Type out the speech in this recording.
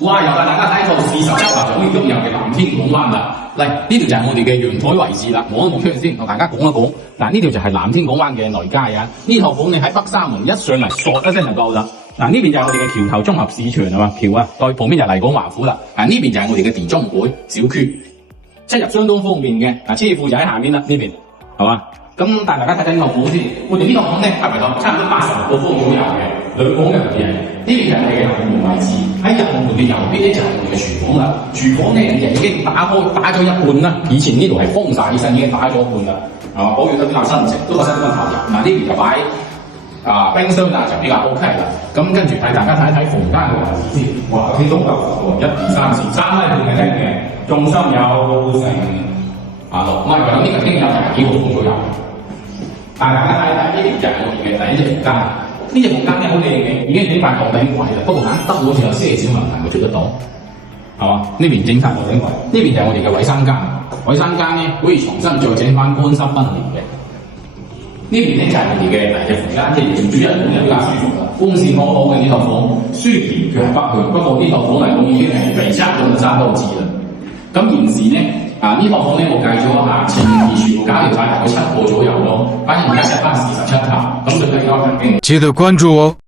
哇！又帶大家睇套47頭總要擁有嘅藍天港灣啦。嚟呢條就係我哋嘅陽台位置啦。我都冇出去先，同大家講一講。嗱，呢條就係藍天港灣嘅內街啊。呢套房你喺北三門一上嚟，唰一聲就到啦。嗱，呢邊就係我哋嘅橋頭綜合市場啊嘛，橋啊，對旁邊就係麗港華府啦。呢邊就係我哋嘅地中海小區，出入相當方便嘅。車庫就喺下面啦，呢邊係嘛？咁帶大家睇睇呢套房先。我哋呢套房咧係咪差唔多80個方左右嘅兩房入邊？呢邊就係我哋嘅入門位置，喺入門嘅右邊咧就係我哋嘅廚房啦。廚房咧已經打咗一半啦，以前呢度係封晒，其實已經打咗一半啦，係嘛？保養得比較新淨，都係新光投入。嗱，呢邊就擺冰箱啊，就比較 OK 啦。咁跟住帶大家睇一睇房間嘅位置先。哇，幾多嚿喎？1、2、3、4，3米半嘅廳嘅，重心有成6米咁，呢個廳有幾個房左右。帶大家睇一睇呢邊就係我哋嘅第一隻房間。呢隻房間咧好靚嘅，已經整塊鋼頂櫃啦，不過硬得好似有些少問題，冇做得到，係嘛？呢邊整晒鋼頂櫃，呢邊就係我哋嘅衞生間。衞生間咧可以重新再整翻乾濕分離嘅。呢邊咧就係我哋嘅第二隻房間，即係住一半就比較舒服啦。風扇好好嘅呢套房，雖然佢係北向，不過呢套房嚟講已經係被測咗3多次啦。咁現時咧呢套房咧我計咗下，前2全部搞掂晒，大概7個左右咯。反正而家7班47塔，咁最低而家平均。記得關注哦。